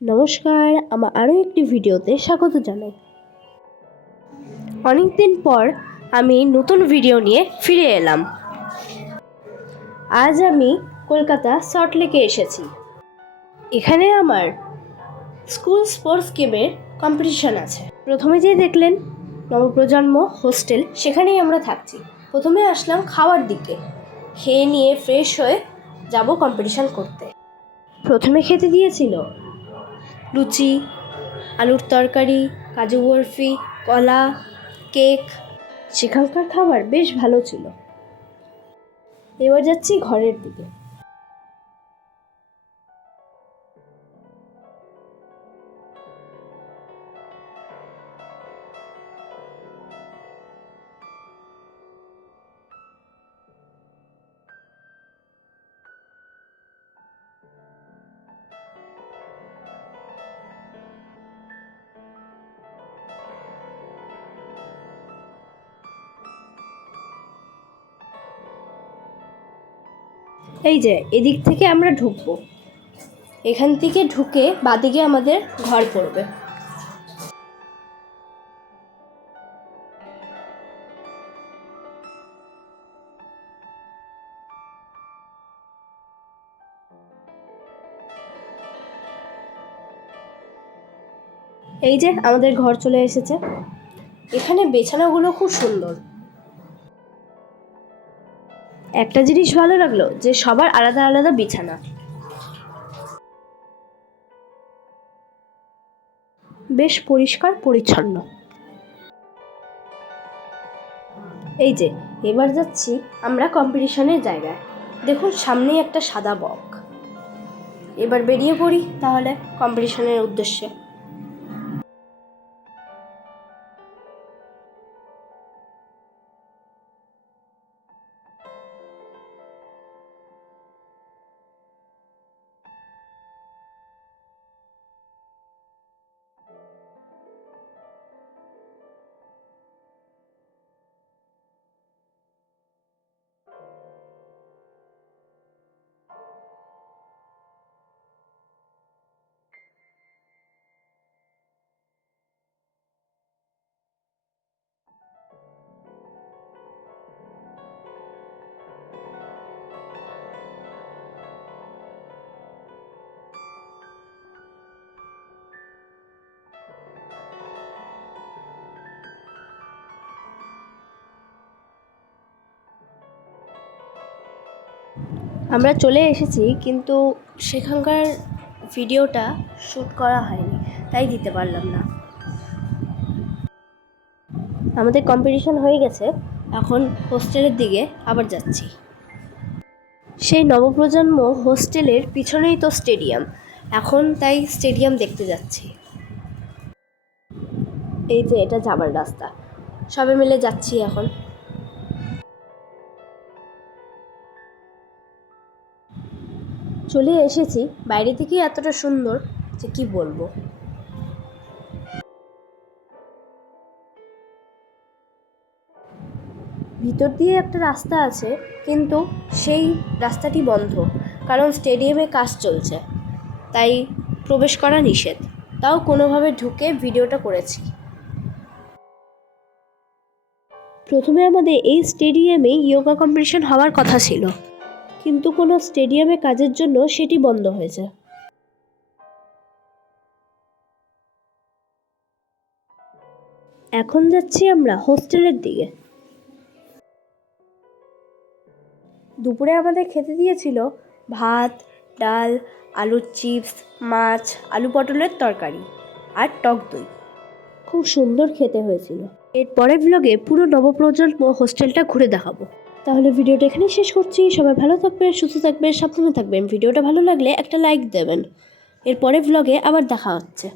নমস্কার, আমার আরও একটি ভিডিওতে স্বাগত জানাই। অনেকদিন পর আমি নতুন ভিডিও নিয়ে ফিরে এলাম। আজ আমি কলকাতা সল্টলেকে এসেছি। এখানে আমার স্কুল স্পোর্টস গেমের কম্পিটিশান আছে। প্রথমে যে দেখলেন নবপ্রজন্ম হোস্টেল, সেখানেই আমরা থাকছি। প্রথমে আসলাম খাওয়ার দিকে, খেয়ে নিয়ে ফ্রেশ হয়ে যাব কম্পিটিশান করতে। প্রথমে খেতে দিয়েছিল লুচি, আলুর তরকারি, কাজু বরফি, কলা, কেক। সেখানকার খাবার বেশ ভালো ছিল। এবার যাচ্ছি ঘরের দিকে। এই যে এদিক থেকে আমরা ঢুকবো, এখান থেকে ঢুকে বাদিকে আমাদের ঘর পড়বে। এই যে আমাদের ঘর চলে এসেছে। এখানে বিছানাগুলো খুব সুন্দর। একটা জিনিস ভালো লাগলো যে সবার আলাদা আলাদা বিছানা। বেশ পরিষ্কার পরিচ্ছন্ন। এই যে এবার যাচ্ছি আমরা কম্পিটিশনের জায়গায়। দেখুন সামনেই একটা সাদা বক। এবার বেরিয়ে পড়ি তাহলে কম্পিটিশনের উদ্দেশ্যে। আমরা চলে এসেছি, কিন্তু সেখানকার ভিডিওটা শ্যুট করা হয়নি, তাই দিতে পারলাম না। আমাদের কম্পিটিশন হয়ে গেছে, এখন হোস্টেলের দিকে আবার যাচ্ছি। সেই নবপ্রজন্ম হোস্টেলের পিছনেই তো স্টেডিয়াম, এখন তাই স্টেডিয়াম দেখতে যাচ্ছি। এই যে এটা যাবার রাস্তা, সবাই মিলে যাচ্ছি এখন। চলে এসেছি, বাইরে থেকেই এতটা সুন্দর যে কি বলবো। ভিতর দিয়ে একটা রাস্তা আছে, কিন্তু সেই রাস্তাটি বন্ধ, কারণ স্টেডিয়ামে কাজ চলছে, তাই প্রবেশ করা নিষেধ। তাও কোনোভাবে ঢুকে ভিডিওটা করেছি। প্রথমে আমাদের এই স্টেডিয়ামে যোগা কম্পিটিশন হওয়ার কথা ছিল, কিন্তু কোনো স্টেডিয়ামে কাজের জন্য সেটি বন্ধ হয়েছে। এখন যাচ্ছি আমরা হোস্টেলের দিকে। দুপুরে আমাদের খেতে দিয়েছিল ভাত, ডাল, আলুর চিপস, মাছ, আলু পটলের তরকারি আর টক দই। খুব সুন্দর খেতে হয়েছিল। এর পরের ব্লগে পুরো নবপ্রজন্ম হোস্টেলটা ঘুরে দেখাবো। তাহলে ভিডিওটা এখানেই শেষ করছি। সবাই ভালো থাকবেন, সুস্থ থাকবেন, সাবধানে থাকবেন। ভিডিওটা ভালো লাগলে একটা লাইক দেবেন। এর পরের ব্লগে আবার দেখা হচ্ছে।